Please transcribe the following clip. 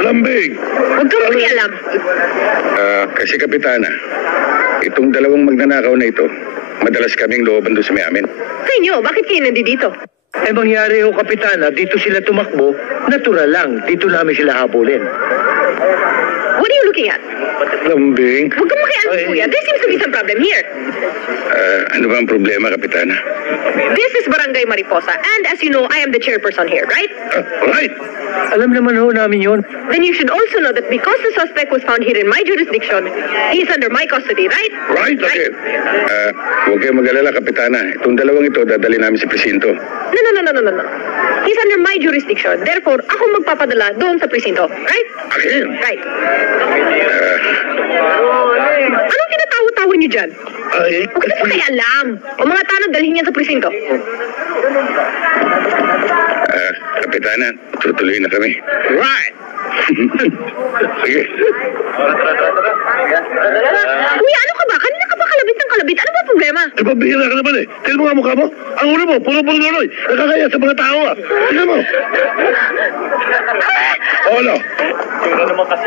Lambing! Huwag kang makialam. Kasi Kapitana, itong dalawang magnanakaw na ito, madalas kaming looban doon sa may amin. Sa inyo, bakit kayo nandito? Eh mangyari ho, Kapitana, dito sila tumakbo, natural lang, dito namin sila habulin. What are you looking at? Lambing? Huwag kang makialam, kuya. There seems to be some problem here. Ano ba ang problema, Kapitana? This is Barangay Mariposa, and as you know, I am the chairperson here, right? Right! Alam naman ho namin yun. Then you should also know that because the suspect was found here in my jurisdiction, he is under my custody, right? Right, okay. Huwag kayong mag-alala, Kapitana. Itong dalawang ito, dadali namin sa presinto. No. He's under my jurisdiction. Therefore, ako magpapadala doon sa presinto, right? Akin? Right. Anong tinatawa-tawa niyo dyan? Huwag na pakialam. O mga tanong, dalhin yan sa presinto. Kapitana, tutuloy na kami. Right! Sige. Kuya, ano ka ba? Kanina ka ba kalabit ng kalabit? Ano ba problema? Eh, pabihira ka naman eh. Tignan mo nga mukha mo. Ang ulo mo, puro-puro loloy. Nakakaya sa mga tao ah. Tignan mo. Oh, ano?